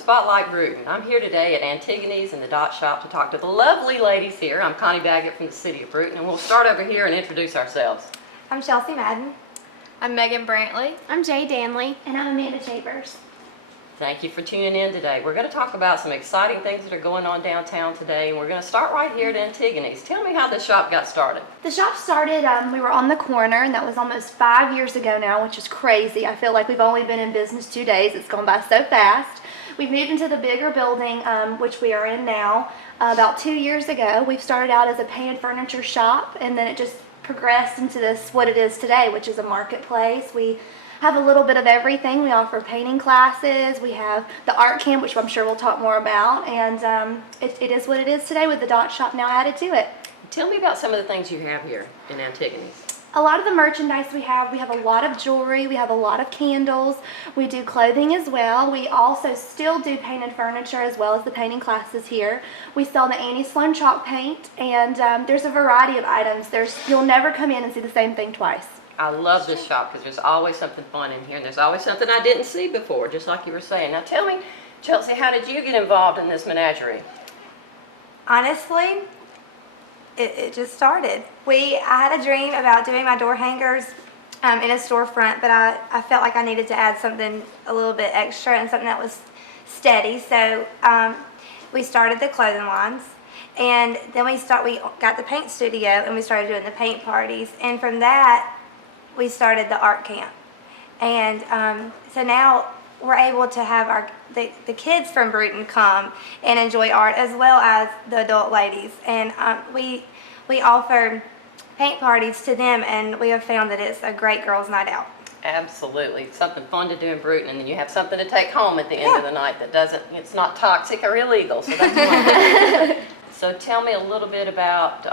Spotlight Brewton. I'm here today at Antigone's in the Dot Shop to talk to the lovely ladies here. I'm Connie Baggett from the city of Brewton, and we'll start over here and introduce ourselves. I'm Chelsea Madden. I'm Megan Brantley. I'm Jay Danley. And I'm Amanda Chambers. Thank you for tuning in today. We're going to talk about some exciting things that are going on downtown today, and we're going to start right here at Antigone's. Tell me how the shop got started. The shop started, we were on the corner, and that was almost 5 years ago now, which is crazy. I feel like we've only been in business 2 days. It's gone by so fast. We've moved into the bigger building, which we are in now, about 2 years ago. We've started out as a painted furniture shop, and then it just progressed into this, what it is today, which is a marketplace. We have a little bit of everything. We offer painting classes. We have the art camp, which I'm sure we'll talk more about, and it is what it is today with the Dot Shop now added to it. Tell me about some of the things you have here in Antigone's. A lot of the merchandise we have a lot of jewelry, we have a lot of candles, we do clothing as well. We also still do painted furniture as well as the painting classes here. We sell the Sloan chalk paint, and there's a variety of items. You'll never come in and see the same thing twice. I love this shop because there's always something fun in here, and there's always something I didn't see before, just like you were saying. Now tell me, Chelsea, how did you get involved in this menagerie? Honestly, it just started. I had a dream about doing my door hangers in a storefront, but I felt like I needed to add something a little bit extra and something that was steady. So we started the clothing lines, and then we got the paint studio, and we started doing the paint parties, and from that we started the art camp. And so now we're able to have the kids from Brewton come and enjoy art as well as the adult ladies. And we offer paint parties to them, and we have found that it's a great girls' night out. Absolutely. It's something fun to do in Brewton, and then you have something to take home at the end of the night that it's not toxic or illegal, so that's fun. So tell me a little bit about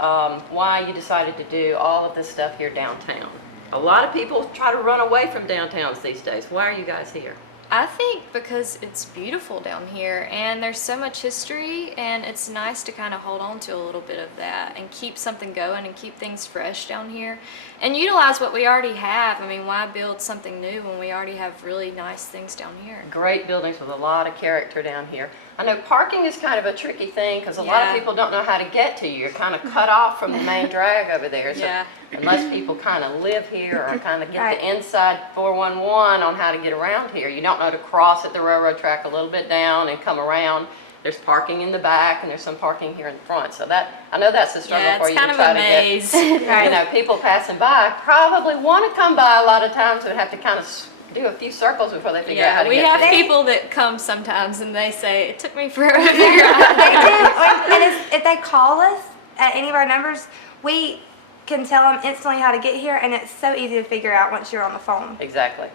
why you decided to do all of this stuff here downtown. A lot of people try to run away from downtowns these days. Why are you guys here? I think because it's beautiful down here and there's so much history, and it's nice to kind of hold on to a little bit of that and keep something going and keep things fresh down here and utilize what we already have. I mean, why build something new when we already have really nice things down here? Great buildings with a lot of character down here. I know parking is kind of a tricky thing because a lot of people don't know how to get to you. You're kind of cut off from the main drag over there. So unless people kind of live here or kind of get the inside 411 on how to get around here, you don't know to cross at the railroad track a little bit down and come around. There's parking in the back, and there's some parking here in the front. So I know that's a struggle for you to try to get. People passing by probably want to come by a lot of times, would have to kind of do a few circles before they figure out how to get we have people that come sometimes and they say, it took me forever to figure out. They do. And if they call us at any of our numbers, we can tell them instantly how to get here, and it's so easy to figure out once you're on the phone. Exactly.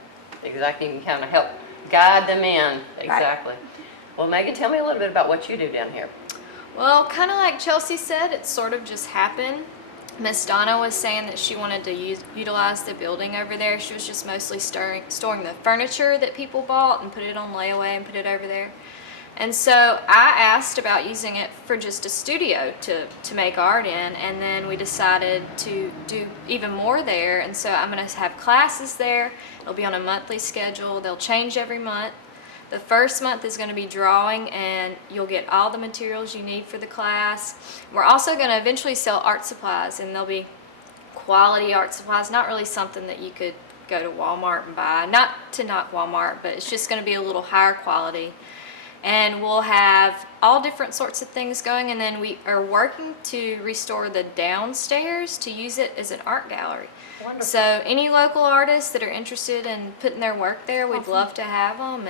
You can kind of help guide them in. Exactly. Right. Well, Megan, tell me a little bit about what you do down here. Well, kind of like Chelsea said, it sort of just happened. Miss Donna was saying that she wanted to utilize the building over there. She was just mostly storing the furniture that people bought and put it on layaway and put it over there. And so I asked about using it for just a studio to make art in, and then we decided to do even more there. And so I'm going to have classes there. It'll be on a monthly schedule. They'll change every month. The first month is going to be drawing, and you'll get all the materials you need for the class. We're also going to eventually sell art supplies, and they'll be quality art supplies, not really something that you could go to Walmart and buy. Not to knock Walmart, but it's just going to be a little higher quality. And we'll have all different sorts of things going, and then we are working to restore the downstairs to use it as an art gallery. Wonderful. So any local artists that are interested in putting their work there, we'd love to have them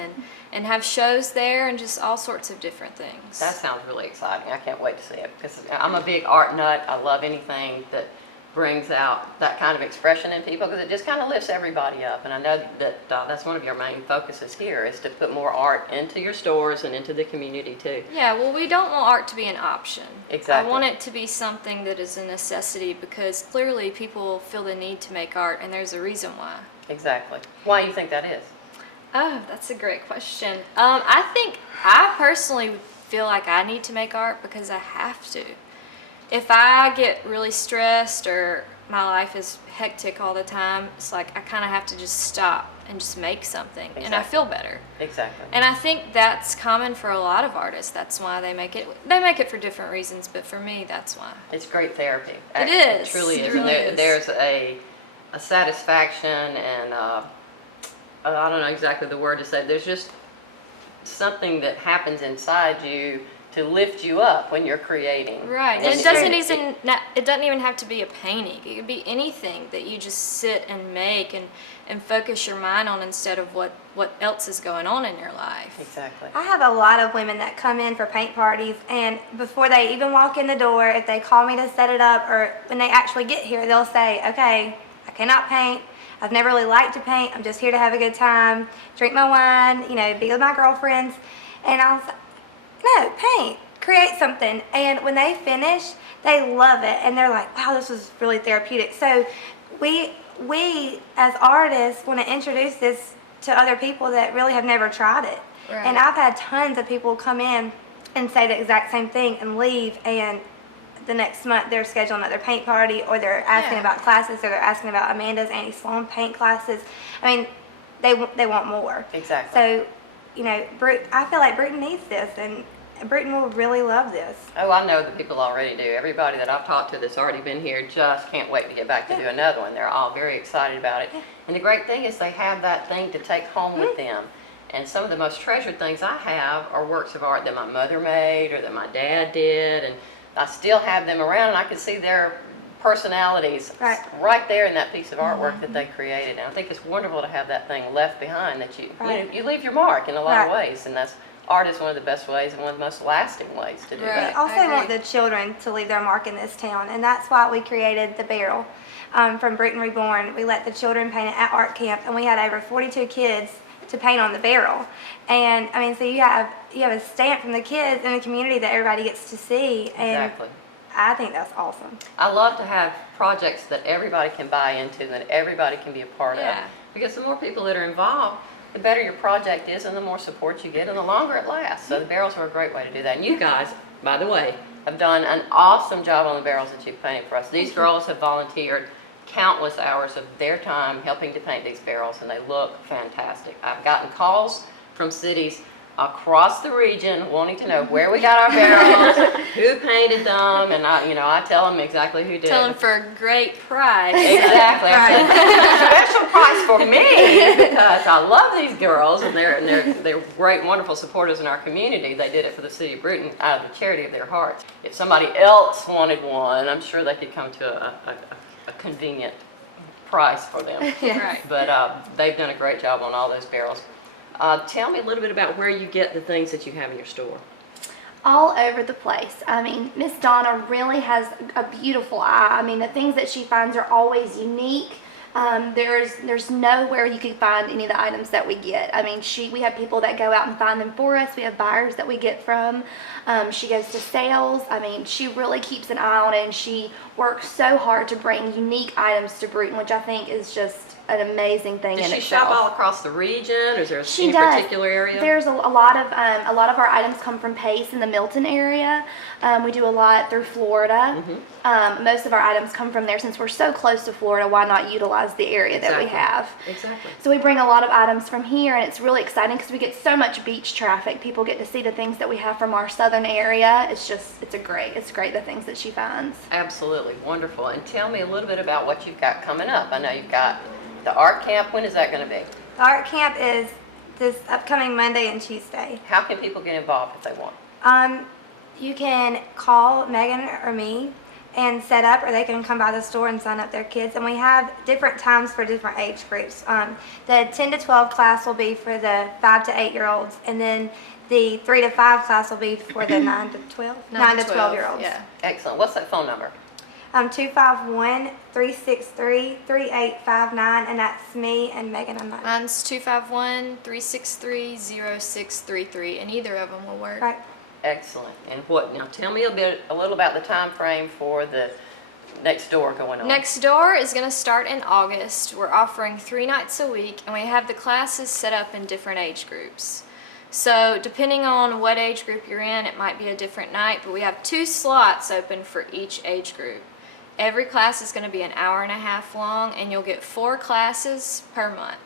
and have shows there and just all sorts of different things. That sounds really exciting. I can't wait to see it because I'm a big art nut. I love anything that brings out that kind of expression in people because it just kind of lifts everybody up. And I know that that's one of your main focuses here is to put more art into your stores and into the community too. Yeah, well, we don't want art to be an option. Exactly. I want it to be something that is a necessity because clearly people feel the need to make art, and there's a reason why. Exactly. Why do you think that is? Oh, that's a great question. I personally feel like I need to make art because I have to. If I get really stressed or my life is hectic all the time, it's like I kind of have to just stop and just make something, and I feel better. Exactly. And I think that's common for a lot of artists. That's why they make it. They make it for different reasons, but for me, that's why. It's great therapy. It is. It truly It is. really And is. there's a satisfaction and I don't know exactly the word to say. There's just something that happens inside you to lift you up when you're creating. Right, and it doesn't even have to be a painting. It could be anything that you just sit and make and focus your mind on instead of what else is going on in your life. Exactly. I have a lot of women that come in for paint parties, and before they even walk in the door, if they call me to set it up, or when they actually get here, they'll say, okay, I cannot paint. I've never really liked to paint. I'm just here to have a good time, drink my wine, be with my girlfriends. And I was like, no, paint, create something. And when they finish, they love it, and they're like, wow, this was really therapeutic. So we as artists want to introduce this to other people that really have never tried it. Right. And I've had tons of people come in and say the exact same thing and leave, and the next month they're scheduling another paint party, or they're asking about classes, or they're asking about Amanda's Sloan paint classes. I mean, they want more. Exactly. So, I feel like Brewton needs this, and Brewton will really love this. Oh, I know the people already do. Everybody that I've talked to that's already been here just can't wait to get back to do another one. They're all very excited about it. And the great thing is they have that thing to take home with them. And some of the most treasured things I have are works of art that my mother made or that my dad did. And I still have them around, and I can see their personalities right there in that piece of artwork that they created. And I think it's wonderful to have that thing left behind, that you leave your mark in a lot of ways. And art is one of the best ways and one of the most lasting ways to do We that. also want the children to leave their mark in this town, and that's why we created the barrel from Brewton Reborn. We let the children paint it at art camp, and we had over 42 kids to paint on the barrel. And I mean, so you have a stamp from the kids in the community that everybody gets to see, and Exactly. I think that's awesome. I love to have projects that everybody can buy into, that everybody can be a part of. Because the more people that are involved, the better your project is, and the more support you get, and the longer it lasts. So the barrels are a great way to do that. And you guys, by the way, have done an awesome job on the barrels that you've painted for us. These girls have volunteered countless hours of their time helping to paint these barrels, and they look fantastic. I've gotten calls from cities across the region wanting to know where we got our barrels, who painted them, and I tell them exactly who did. Tell them for a great price. Exactly. I said, special price for me, because I love these girls, and they're great, wonderful supporters in our community. They did it for the city of Brewton out of the charity of their hearts. If somebody else wanted one, I'm sure they could come to a convenient price for them. Right. But they've done a great job on all those barrels. Tell me a little bit about where you get the things that you have in your store. All over the place. I mean, Miss Donna really has a beautiful eye. I mean, the things that she finds are always unique. There's nowhere you can find any of the items that we get. I mean, we have people that go out and find them for us. We have buyers that we get from. She goes to sales. I mean, she really keeps an eye on it, and she works so hard to bring unique items to Brewton, which I think is just an amazing thing in Does she itself. shop all across the region, or is there She any does. particular area? There's a lot of our items come from Pace in the Milton area. We do a lot through Florida. Most of our items come from there. Since we're so close to Florida, why not utilize the area that we have? Exactly. So we bring a lot of items from here, and it's really exciting because we get so much beach traffic. People get to see the things that we have from our southern area. It's great the things that she finds. Absolutely wonderful. And tell me a little bit about what you've got coming up. I know you've got the art camp. When is that going to be? The art camp is this upcoming Monday and Tuesday. How can people get involved if they want? You can call Megan or me and set up, or they can come by the store and sign up their kids. And we have different times for different age groups. The 10 to 12 class will be for the 5 to 8 year olds, and then the 3 to 5 class will be for the 9 to 12? 9 to 12 year olds. Yeah. Excellent. What's that phone number? 251-363-3859, and that's me and Megan. Mine's 251-363-0633, and either of them will work. Right. Excellent. And now tell me a little about the time frame for the next door going on. Next door is going to start in August. We're offering 3 nights a week, and we have the classes set up in different age groups. So depending on what age group you're in, it might be a different night, but we have 2 slots open for each age group. Every class is going to be an hour and a half long, and you'll get 4 classes per month.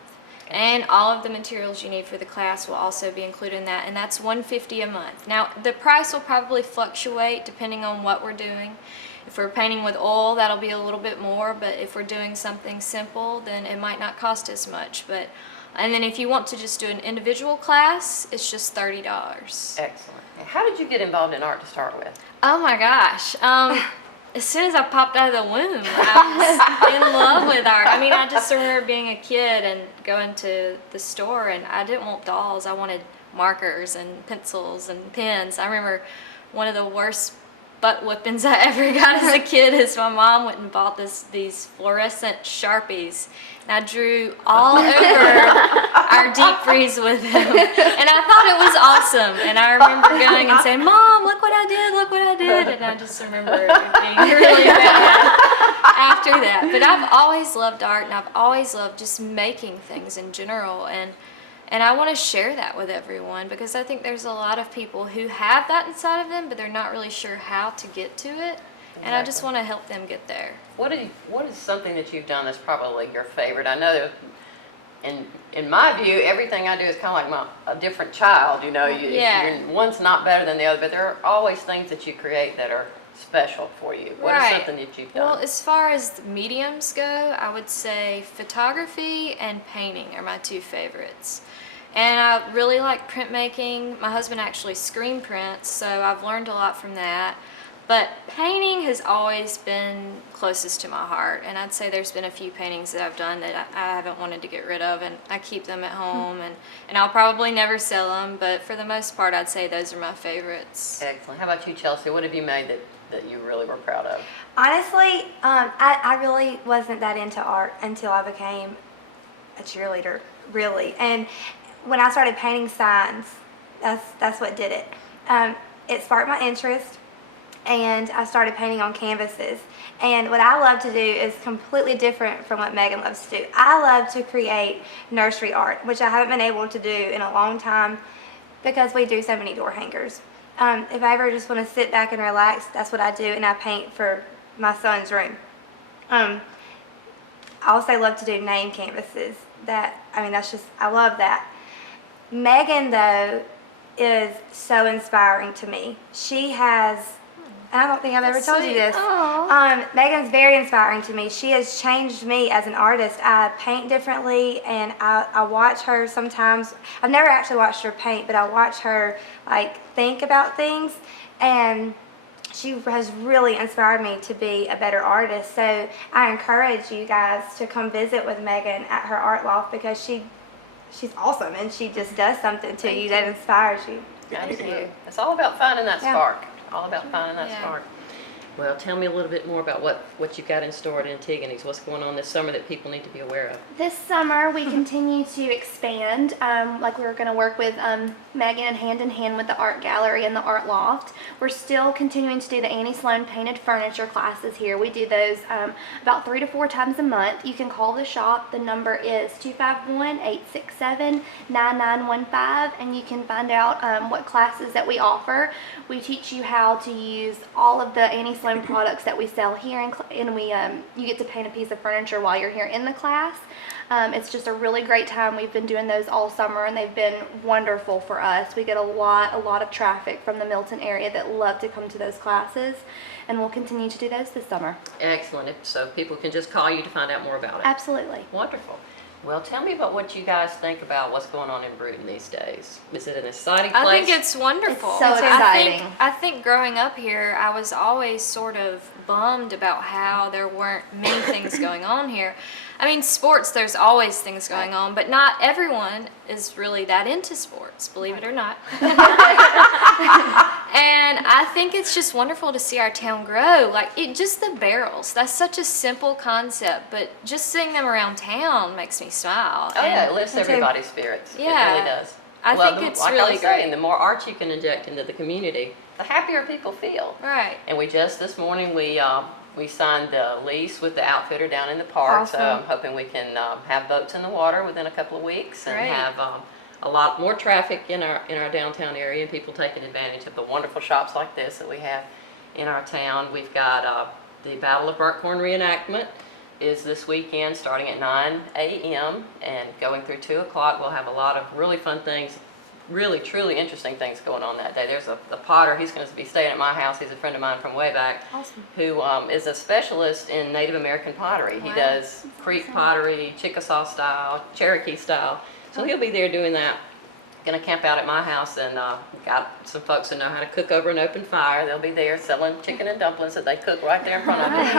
And all of the materials you need for the class will also be included in that, and that's $150 a month. Now, the price will probably fluctuate depending on what we're doing. If we're painting with oil, that'll be a little bit more, but if we're doing something simple, then it might not cost as much. And then if you want to just do an individual class, it's just $30. Excellent. How did you get involved in art to start with? Oh my gosh. As soon as I popped out of the womb, I was in love with art. I mean, I just remember being a kid and going to the store, and I didn't want dolls. I wanted markers and pencils and pens. I remember one of the worst butt whippings I ever got as a kid is my mom went and bought these fluorescent Sharpies. And I drew all over our deep freeze with them. And I thought it was awesome. And I remember going and saying, Mom, look what I did, look what I did. And I just remember it being really bad after that. But I've always loved art, and I've always loved just making things in general. And I want to share that with everyone, because I think there's a lot of people who have that inside of them, but they're not really sure how to get to it. And I just want to help them get there. What is something that you've done that's probably your favorite? I know that in my view, everything I do is kind of like a different child. You know, one's not better than the other, but there are always things that you create that are special for you. What is something that you've done? Well, as far as mediums go, I would say photography and painting are my 2 favorites. And I really like printmaking. My husband actually screen prints, so I've learned a lot from that. But painting has always been closest to my heart, and I'd say there's been a few paintings that I've done that I haven't wanted to get rid of, and I keep them at home, and I'll probably never sell them, but for the most part, I'd say those are my favorites. Excellent. How about you, Chelsea? What have you made that you really were proud of? Honestly, I really wasn't that into art until I became a cheerleader, really. And when I started painting signs, that's what did it. It sparked my interest, and I started painting on canvases. And what I love to do is completely different from what Megan loves to do. I love to create nursery art, which I haven't been able to do in a long time because we do so many door hangers. If I ever just want to sit back and relax, that's what I do, and I paint for my son's room. I also love to do name canvases. I love that. Megan, though, is so inspiring to me. She has, and I don't think I've ever told you this. Megan's very inspiring to me. She has changed me as an artist. I paint differently, and I watch her sometimes. I've never actually watched her paint, but I watch her think about things, and she has really inspired me to be a better artist. So I encourage you guys to come visit with Megan at her art loft, because she's awesome, and she just does something to you that inspires you. Thank you. It's all about finding that spark. All about finding that spark. Well, tell me a little bit more about what you've got in store at Antigone's. What's going on this summer that people need to be aware of? This summer, we continue to expand. We're going to work with Megan hand in hand with the art gallery and the art loft. We're still continuing to do the Annie Sloan painted furniture classes here. We do those about 3 to 4 times a month. You can call the shop. The number is 251-867-9915, and you can find out what classes that we offer. We teach you how to use all of the Annie Sloan products that we sell here, and you get to paint a piece of furniture while you're here in the class. It's just a really great time. We've been doing those all summer, and they've been wonderful for us. We get a lot of traffic from the Milton area that love to come to those classes, and we'll continue to do those this summer. Excellent. So people can just call you to find out more about it. Absolutely. Wonderful. Well, tell me about what you guys think about what's going on in Brewton these days. Is it an exciting place? I think it's wonderful. It's so exciting. I think growing up here, I was always sort of bummed about how there weren't many things going on here. I mean, sports, there's always things going on, but not everyone is really that into sports, believe it or not. And I think it's just wonderful to see our town grow. Just the barrels, that's such a simple concept, but just seeing them around town makes me smile. Oh, yeah, it lifts everybody's spirits. Yeah. It really does. I think it's really great. And the more art you can inject into the community, the happier people feel. Right. And this morning, we signed the lease with the outfitter down in the park. Awesome. So I'm hoping we can have boats in the water within a couple of weeks and Great. have a lot more traffic in our downtown area, and people taking advantage of the wonderful shops like this that we have in our town. We've got The Battle of Burnt Corn reenactment is this weekend starting at 9 a.m. and going through 2 o'clock. We'll have a lot of really fun things, really truly interesting things going on that day. There's the potter, he's going to be staying at my house. He's a friend of mine from way back. Awesome. Who is a specialist in Native American pottery. He does Creek pottery, Chickasaw style, Cherokee style. So he'll be there doing that. Going to camp out at my house, and got some folks that know how to cook over an open fire. They'll be there selling chicken and dumplings that they cook right there in front of us.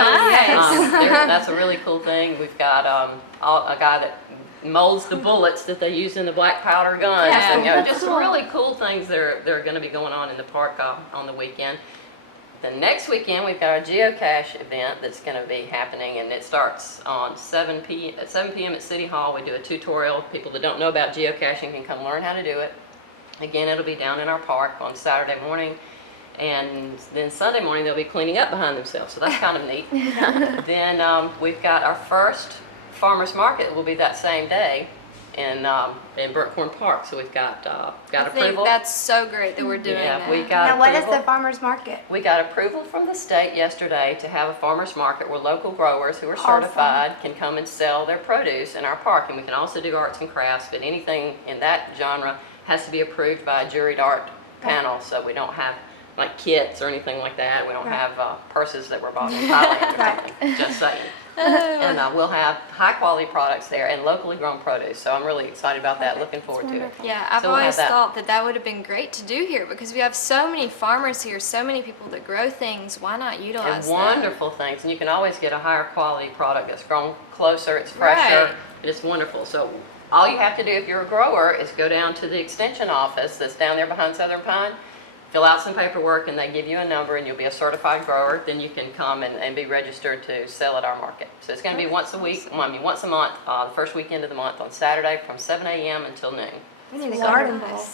That's a really cool thing. We've got a guy that molds the bullets that they use in the black powder guns. Yeah. And, you know, just some really cool things that are going to be going on in the park on the weekend. The next weekend, we've got our geocache event that's going to be happening, and it starts on 7 p.m. at City Hall. We do a tutorial. People that don't know about geocaching can come learn how to do it. Again, it'll be down in our park on Saturday morning, and then Sunday morning they'll be cleaning up behind themselves, so that's kind of neat. Then we've got our first farmers market will be that same day in Burnt Corn Park. So we've got I think approval. that's so great that we're doing that. We got Now, what is approval. the farmer's market? We got approval from the state yesterday to have a farmer's market where local growers who are Awesome. certified can come and sell their produce in our park. And we can also do arts and crafts, but anything in that genre has to be approved by a juried art panel. So we don't have like kits or anything like that. We don't have purses that were bought in Thailand or something. Just saying. And we'll have high quality products there and locally grown produce. So I'm really excited about that. Looking forward to it. Yeah, I've So we'll have always that. thought that would have been great to do here because we have so many farmers here, so many people that grow things. Why not utilize And that? wonderful things, and you can always get a higher quality product that's grown closer, it's fresher, Right. it's wonderful. So all you have to do if you're a grower is go down to the extension office that's down there behind Southern Pine, fill out some paperwork, and they give you a number, and you'll be a certified grower. Then you can come and be registered to sell at our market. So it's going to be once a week, once a month, the first weekend of the month on Saturday from 7 a.m. until noon. We need a garden Wonderful. bowl.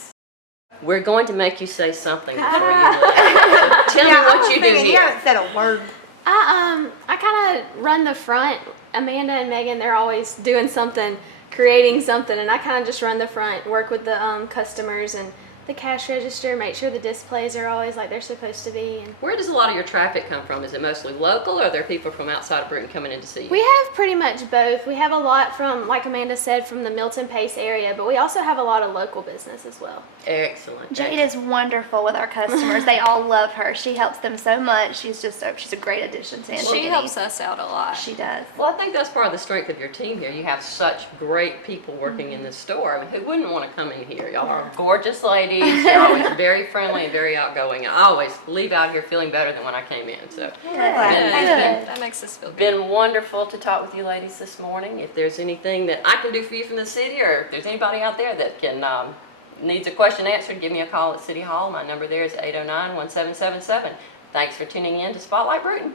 We're going to make you say something before you leave. So tell me what you do You here. haven't said a word. I kind of run the front. Amanda and Megan, they're always doing something, creating something, and I kind of just run the front, work with the customers and the cash register, make sure the displays are always like they're supposed to be. And Where does a lot of your traffic come from? Is it mostly local, or are there people from outside of Brewton coming in to see you? we have pretty much both. We have a lot from, like Amanda said, from the Milton Pace area, but we also have a lot of local business as well. Excellent. Jade is wonderful with our customers. They all love her. She helps them so much. She's a great addition to Antigone. She helps us out a lot. She does. Well, I think that's part of the strength of your team here. You have such great people working in this store. I mean, who wouldn't want to come in here? Y'all are gorgeous ladies. You're always very friendly and very outgoing. I always leave out here feeling better than when I came in. So Good. Good. That makes us feel good. been wonderful to talk with you ladies this morning. If there's anything that I can do for you from the city, or if there's anybody out there that can needs a question answered, give me a call at City Hall. My number there is 809-1777. Thanks for tuning in to Spotlight Brewton.